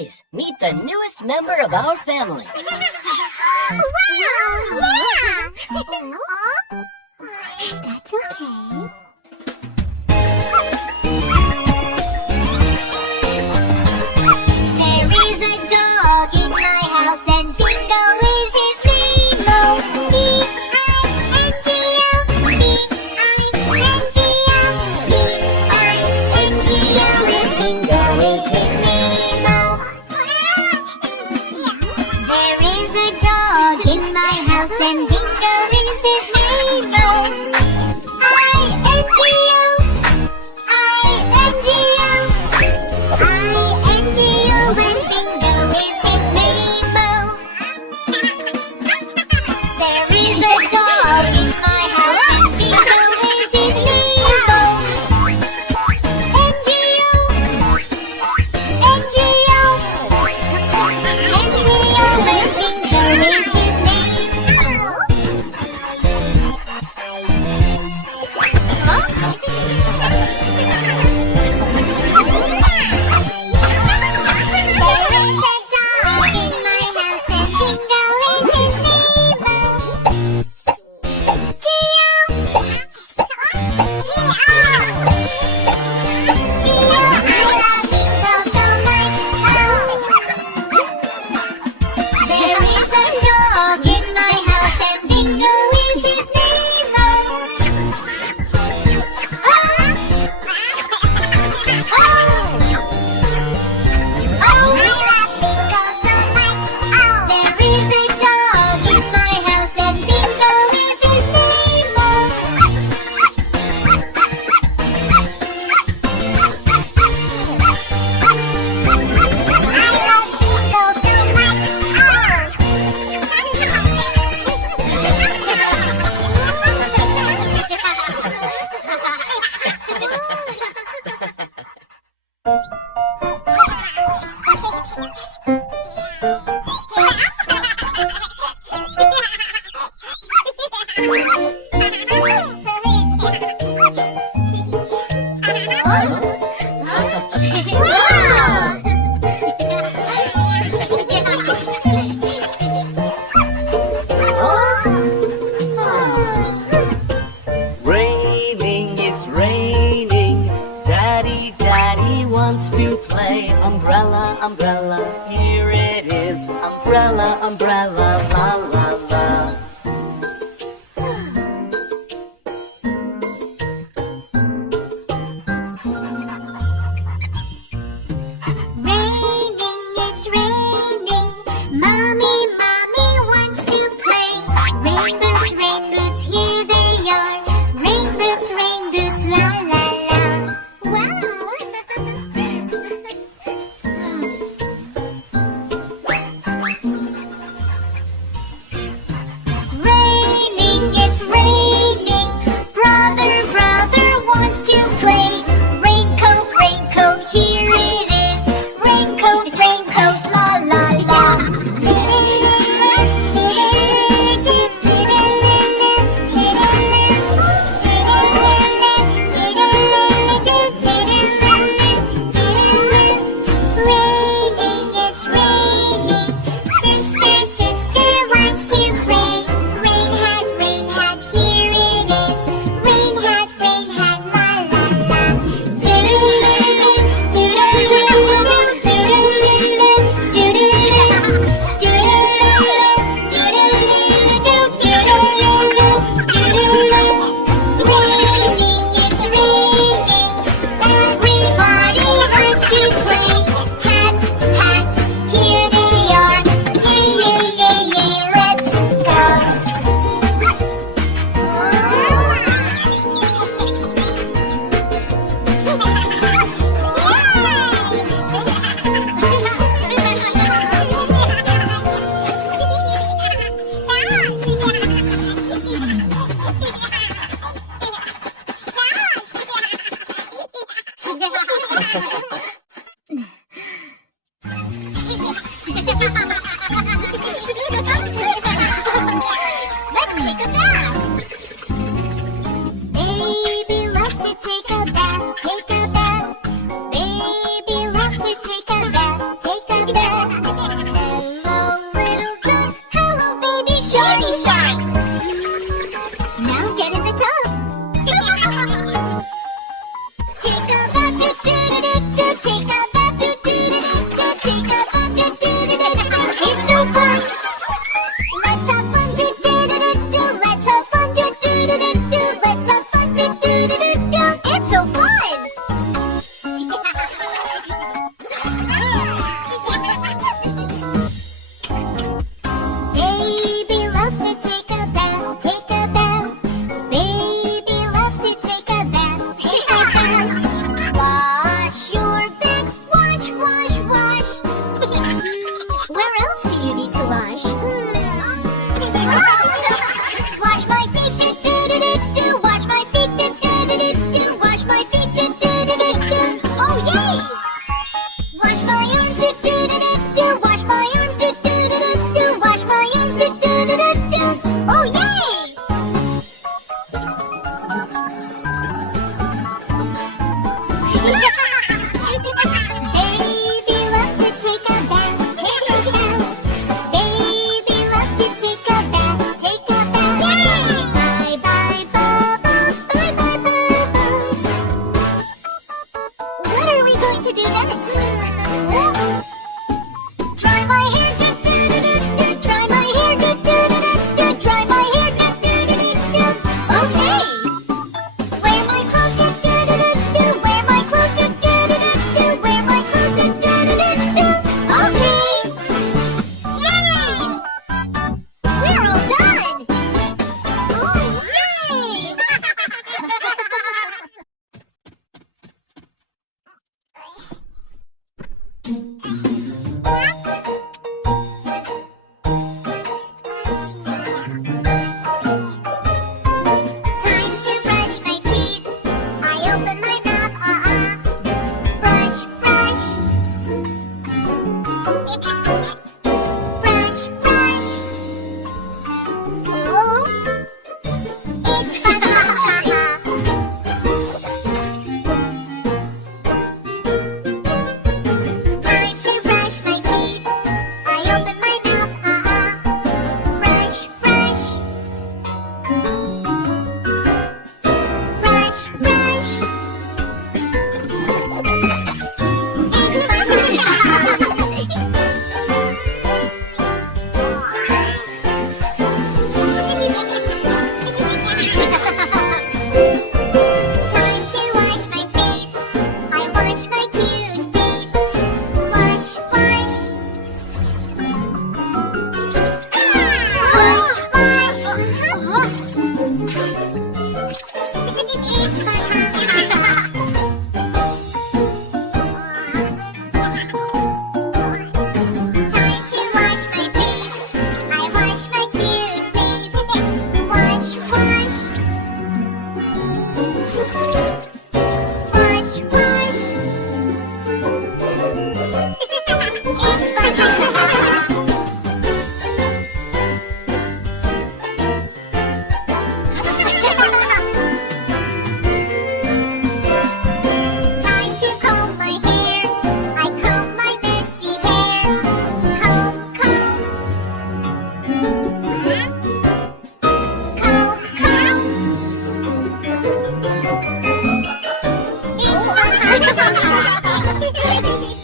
Guys, meet the newest member of our family. Wow! Yeah! That's okay. There is a dog in my house and Bingo is his name. Oh, B-I-N-G-O, B-I-N-G-O, B-I-N-G-O, and Bingo is his name. Oh, there is a dog in my house and Bingo is his name. Oh, I-N-G-O, I-N-G-O, I-N-G-O, and Bingo is his name. Oh, there is a dog in my house and Bingo is his name. Oh, N-G-O, N-G-O, N-G-O, and Bingo is his name. There is a dog in my house and Bingo is his name. Geo, Geo, I love Bingo so much. Oh, there is a dog in my house and Bingo is his name. Oh, I love Bingo so much. Oh, there is a dog in my house and Bingo is his name. I love Bingo Raining, it's raining. Daddy, Daddy wants to play. Umbrella, umbrella, here it is. Umbrella, umbrella, la la la. Raining, it's raining. Mommy, Mommy wants to play. Rain boots, here they are. Rain boots, la la la. Wow! Raining, it's raining. Brother, brother wants to play. Raincoat, raincoat, here it is. Raincoat, raincoat, la la la. Raining, it's raining. Sister, sister wants to play. Rain hat, here it is. Rain hat, la la la. Doodle-loo, doodle-loo, doodle-loo, doodle-loo, doodle-loo, doodle-loo. Raining, it's raining. Everybody wants to play. Hats, hats, here they are. Yay, yay, yay, yay, let's go. Let's take a bath. Baby loves to take a bath, take a bath. Baby loves to take a bath, take a bath. going to do next? Dry my hair, do do do do do. Dry my hair, do do do do do. Dry my hair, do do do do do. Okay. Wear my clothes, do do do do do. Wear my clothes, do do do do do. Wear my clothes, do do do do do. Okay. Yay! We're all done. Hooray! Time to brush my teeth. I open my mouth, brush, brush. Brush, brush. Oh, it's time to brush my teeth. I open my mouth, brush, brush. Brush, brush. Time to wash my face. I wash my cute face. Wash, wash. Wash, wash. It's fun. Time to wash my face. I wash my cute face. Wash, wash. Wash, wash. Time to comb my hair. I comb my messy hair. Comb, comb. Comb, comb. It's